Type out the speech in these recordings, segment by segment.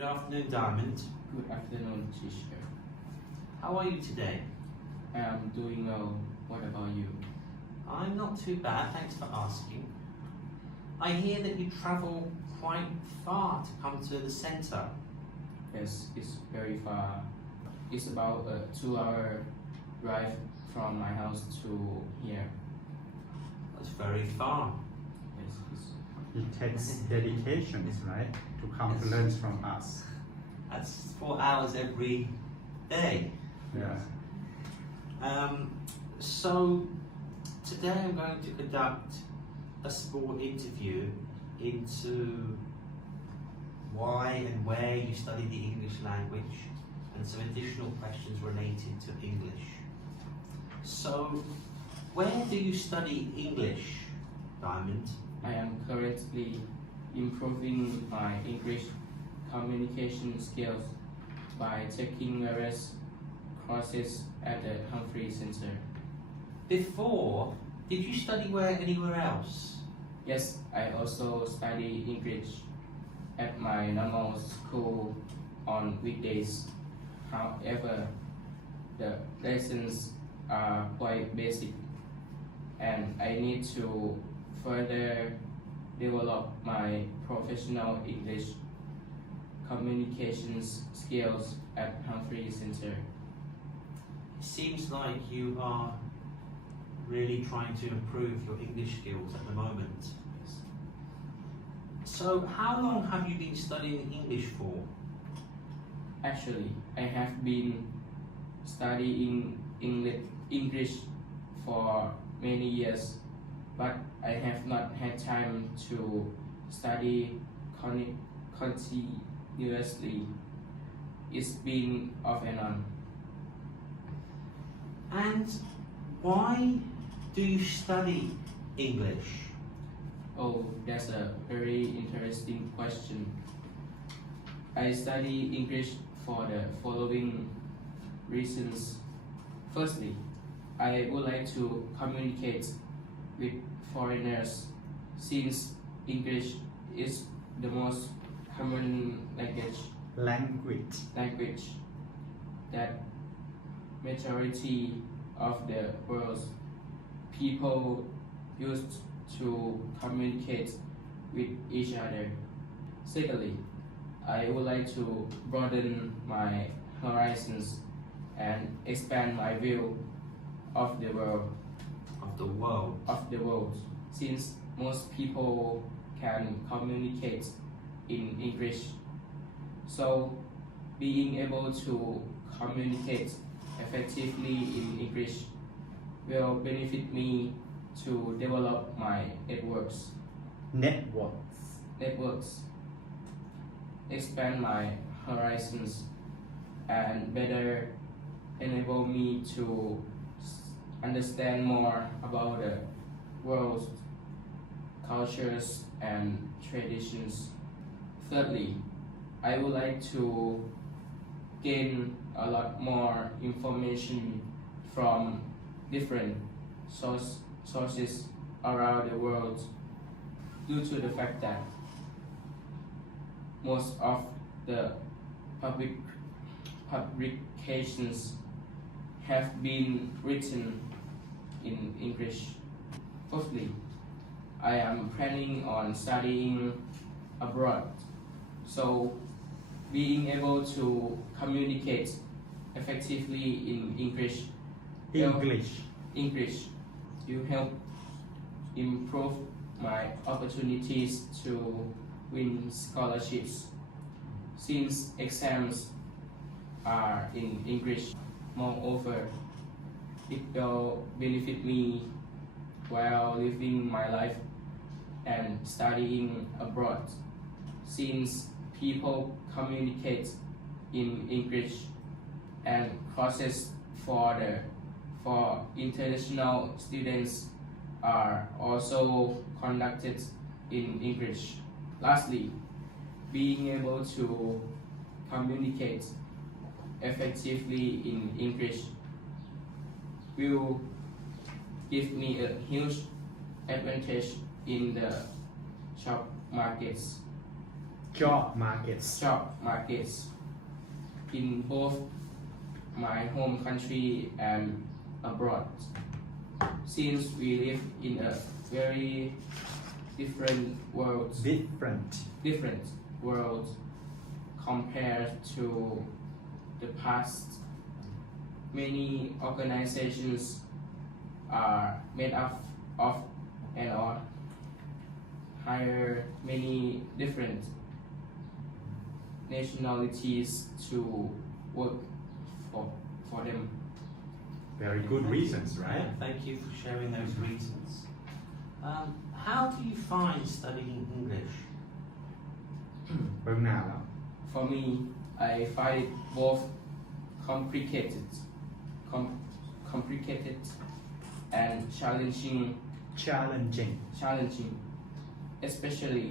Good afternoon, Diamond. Good afternoon, teacher. How are you today? I am doing well. What about you? I'm not too bad, thanks for asking. I hear that you travel quite far to come to the centre. Yes, it's very far. It's about a 2-hour drive from my house to here. That's very far. Yes, It takes dedication, right, to come to learn from us. That's 4 hours every day. Yeah. So today I'm going to conduct a small interview into why and where you study the English language and some additional questions related to English. So, where do you study English, Diamond? I am currently improving my English communication skills by taking various courses at the Humphrey Center. Before, did you study anywhere else? Yes, I also study English at my normal school on weekdays. However, the lessons are quite basic and I need to further develop my professional English communications skills at Humphrey Center. It seems like you are really trying to improve your English skills at the moment. So, how long have you been studying English for? Actually, I have been studying English for many years, but I have not had time to study continuously. It's been off and on. And why do you study English? Oh, that's a very interesting question. I study English for the following reasons. Firstly, I would like to communicate with foreigners since English is the most common language that majority of the world's people used to communicate with each other. Secondly, I would like to broaden my horizons and expand my view of the world. Since most people can communicate in English, so being able to communicate effectively in English will benefit me to develop my networks, expand my horizons, and better enable me to understand more about the world's cultures and traditions. Thirdly, I would like to gain a lot more information from different sources around the world due to the fact that most of the publications have been written in English. Fourthly, I am planning on studying abroad, so being able to communicate effectively in English will help improve my opportunities to win scholarships since exams are in English. Moreover, it will benefit me while living my life and studying abroad since people communicate in English and courses for international students are also conducted in English. Lastly, being able to communicate effectively in English will give me a huge advantage in the job markets. job markets. job markets in both my home country and abroad. Since we live in a very different world compared to the past, many organizations are made up of and or hire many different nationalities to work for them. Very good reasons, right? Yeah, thank you for sharing those reasons. How do you find studying English? เบิ่งหน้าแล้ว For me, I find it both complicated and challenging, especially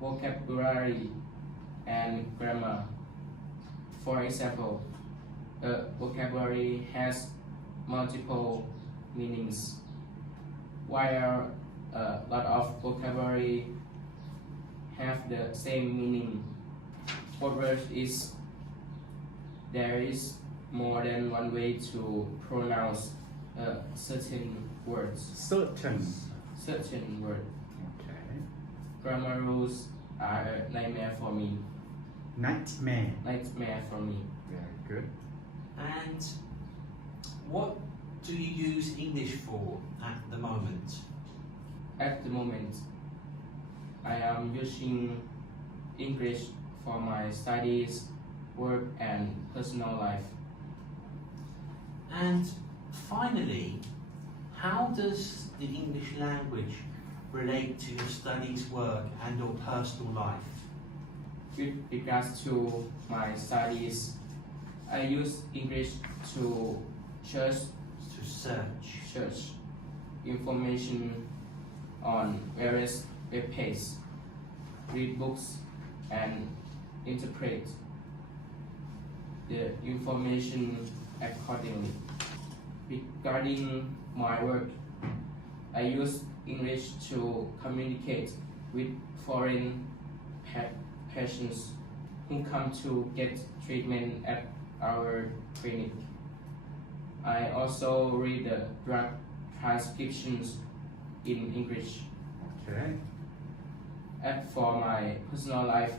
vocabulary and grammar. For example, a vocabulary has multiple meanings, while a lot of vocabulary have the same meaning. What word is there is more than one way to pronounce a certain words. Certain word. Okay. Grammar rules are a nightmare for me. Nightmare for me. Very good. And what do you use English for at the moment? At the moment, I am using English for my studies, work, and personal life. And finally, how does the English language relate to your studies, work, and your personal life? With regards to my studies, I use English to search information on various web pages, read books, and interpret the information accordingly. Regarding my work, I use English to communicate with foreign patients who come to get treatment at our clinic. I also read the drug transcriptions in English. Okay. As for my personal life,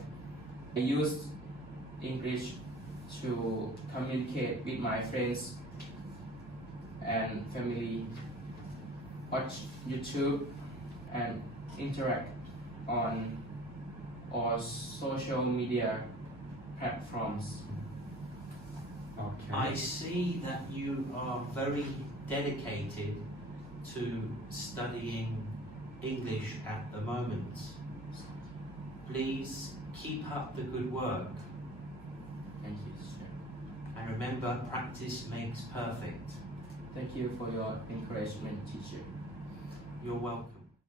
I use English to communicate with my friends and family, watch YouTube, and interact on all social media platforms. Okay. I see that you are very dedicated to studying English at the moment. Please keep up the good work. Thank you, sir. And remember, practice makes perfect. Thank you for your encouragement, teacher. You're welcome.